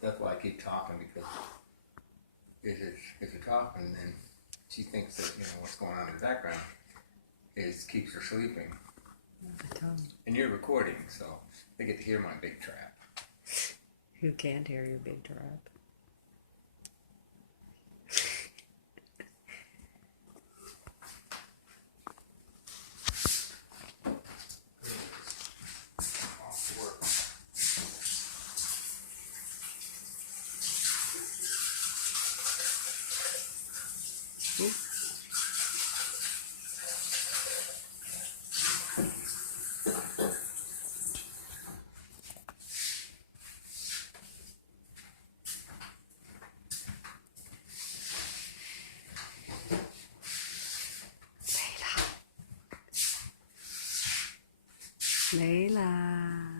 that's why I keep talking, because if you're talking, then she thinks that what's going on in the background keeps her sleeping. And you're recording, so they get to hear my big trap. Who can't hear your big trap? Layla.